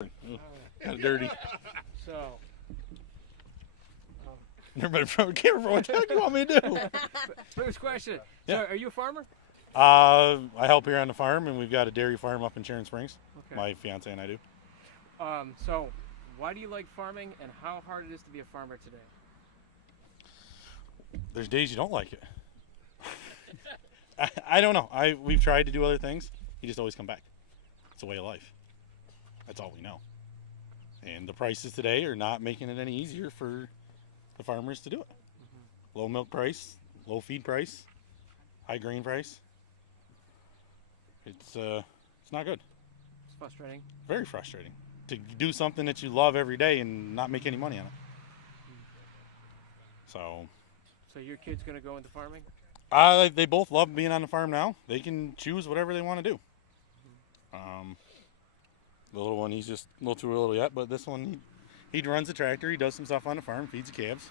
Kind of dirty. So, Everybody from camera. What the heck you want me to do? first question. Yeah. So, are you a farmer? I help here on the farm, and we've got a dairy farm up in Sharon Springs. Okay. My fiance and I do. So, why do you like farming, and how hard it is to be a farmer today? There's days you don't like it. I don't know. We've tried to do other things. You just always come back. It's a way of life. That's all we know. And the prices today are not making it any easier for the farmers to do it. Mm-hmm. Low milk price, low feed price, high grain price. It's not good. It's frustrating. Very frustrating to do something that you love every day and not make any money on it. So your kid's gonna go into farming? They both love being on the farm now. They can choose whatever they want to do. The little one, he's just a little too little yet, but this one, he runs the tractor. He does some stuff on the farm, feeds the calves.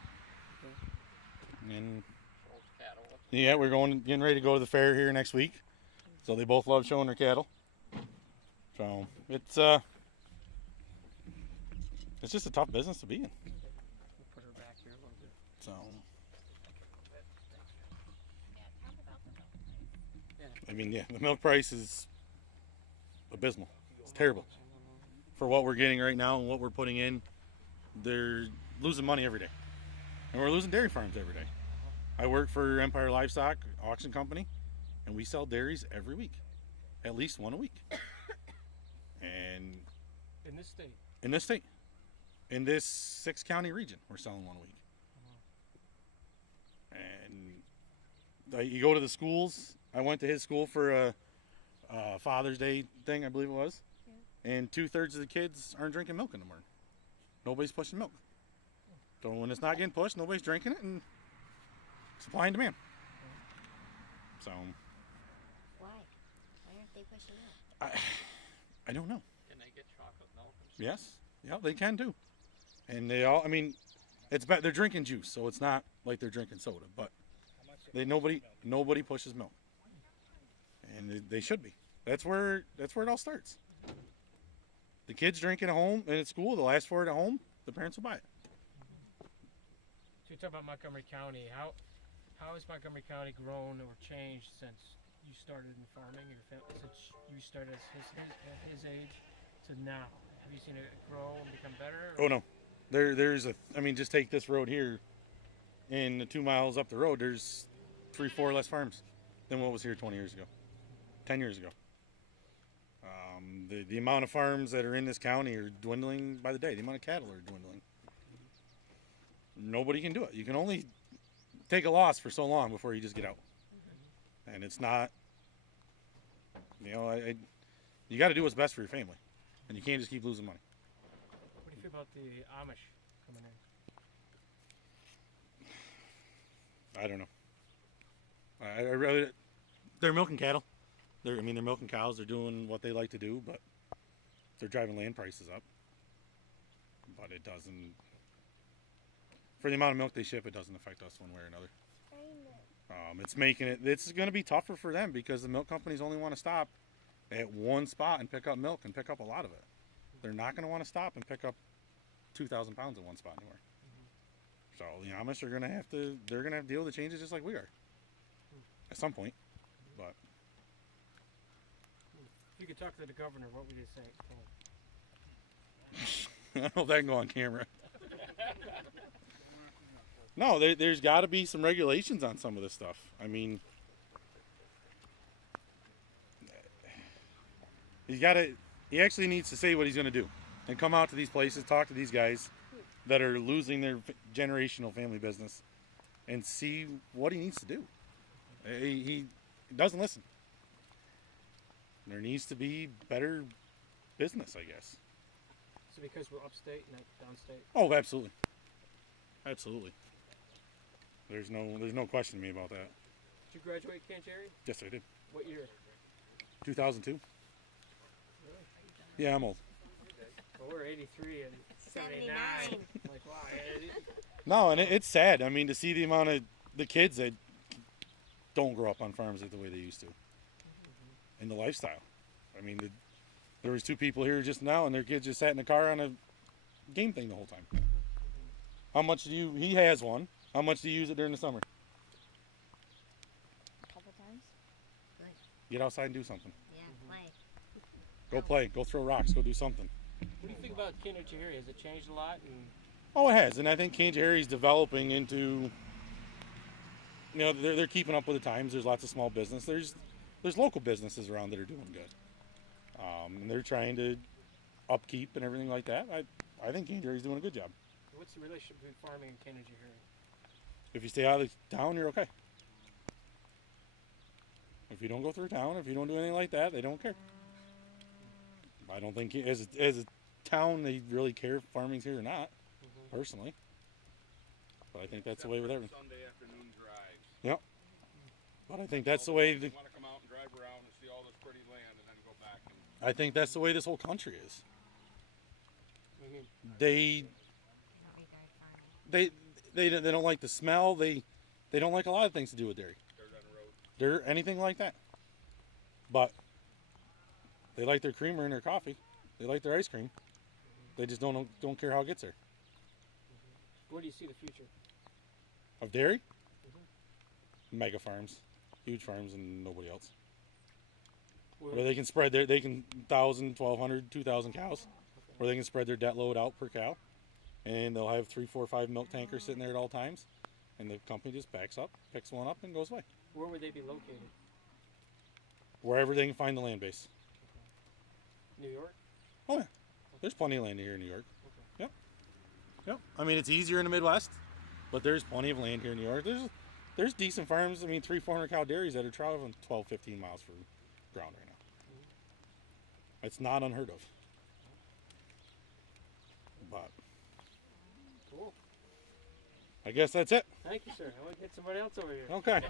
Okay. And yeah, we're getting ready to go to the fair here next week. So they both love showing their cattle. So it's just a tough business to be in. We'll put her back here a little bit. So I mean, yeah, the milk price is abysmal. It's terrible. For what we're getting right now and what we're putting in, they're losing money every day. And we're losing dairy farms every day. I work for Empire Livestock Auction Company, and we sell dairies every week. At least one a week. And in this state? In this state. In this 6-county region, we're selling one a week. And you go to the schools. I went to his school for a Father's Day thing, I believe it was. Yeah. And 2/3 of the kids aren't drinking milk in the morning. Nobody's pushing milk. So when it's not getting pushed, nobody's drinking it, and supply and demand. So. Why? Why aren't they pushing milk? I don't know. Can they get chocolate milk? Yes. Yeah, they can too. And they all, I mean, they're drinking juice, so it's not like they're drinking soda, but nobody pushes milk. And they should be. That's where it all starts. The kids drinking at home and at school, they'll ask for it at home, the parents will buy it. So you talk about Montgomery County. How has Montgomery County grown or changed since you started in farming, since you started at his age to now? Have you seen it grow and become better? Or? Oh no, there's just take this road here, and the 2 miles up the road, there's 3-4 less farms than what was here 20 years ago, 10 years ago. The amount of farms that are in this county are dwindling by the day. The amount of cattle are dwindling. Nobody can do it. You can only take a loss for so long before you just get out. And it's not, you got to do what's best for your family. And you can't just keep losing money. What do you feel about the Amish coming in? I don't know. I really, they're milking cattle. They're milking cows. They're doing what they like to do, but they're driving land prices up. But it doesn't, for the amount of milk they ship, it doesn't affect us one way or another. It's going to be tougher for them because the milk companies only want to stop at one spot and pick up milk and pick up a lot of it. They're not going to want to stop and pick up 2,000 pounds at one spot anywhere. So the Amish are going to have to deal with the changes just like we are at some point. But if you could talk to the governor, what would you say? I don't know if that can go on camera. No, there's got to be some regulations on some of this stuff. I mean, he actually needs to say what he's going to do and come out to these places, talk to these guys that are losing their generational family business and see what he needs to do. He doesn't listen. There needs to be better business, I guess. So because we're upstate and not downstate? Oh, absolutely. Absolutely. There's no question to me about that. Did you graduate Canterbury? Yes, I did. What year? 2002. Really? Yeah, I'm old. Well, we're 83 and 79. Like, wow. No, and it's sad. I mean, to see the amount of the kids that don't grow up on farms like the way they used to. And the lifestyle. I mean, the There was 2 people here just now, and their kids just sat in the car on a game thing the whole time. How much do you? He has one. How much do you use it during the summer? A couple times. Good. Get outside and do something. Yeah, play. Go play. Go throw rocks. Go do something. What do you think about Kinajahari? Has it changed a lot? And Oh, it has, and I think Kanjahari is developing into. You know, they're keeping up with the times. There's lots of small business. There's local businesses around that are doing good, and they're trying to upkeep and everything like that. I think Kanjahari's doing a good job. what's the relationship between farming and Kinajahari? If you stay out of the town, you're okay. If you don't go through town, if you don't do anything like that, they don't care. I don't think as a town they really care if farming's here or not, personally. But I think that's the way with everything. Sunday afternoon drives. Yep. But I think that's the way. You want to come out and drive around and see all this pretty land and then go back. I think that's the way this whole country is. What do you mean? They Not regard farming. they don't like the smell. They don't like a lot of things to do with dairy. Dirt on the road. Dirt, anything like that. But they like their creamer and their coffee. They like their ice cream. They just don't care how it gets there. Where do you see the future? Of dairy? Mega farms, huge farms, and nobody else. Where they can spread they can 1,000, 1,200, 2,000 cows. Where they can spread their debt load out per cow, and they'll have 3, 4, 5 milk tankers sitting there at all times, and the company just backs up, picks one up, and goes away. Where would they be located? Wherever they can find the land base. New York? Oh yeah, there's plenty of land here in New York. Yep. Yep. I mean, it's easier in the Midwest, but there's plenty of land here in New York. There's decent farms. I mean, 300, 400 cow dairies that are traveling 12, 15 miles for ground right now. It's not unheard of. But Cool. I guess that's it. Thank you, sir. I want to get somebody else over here. Okay.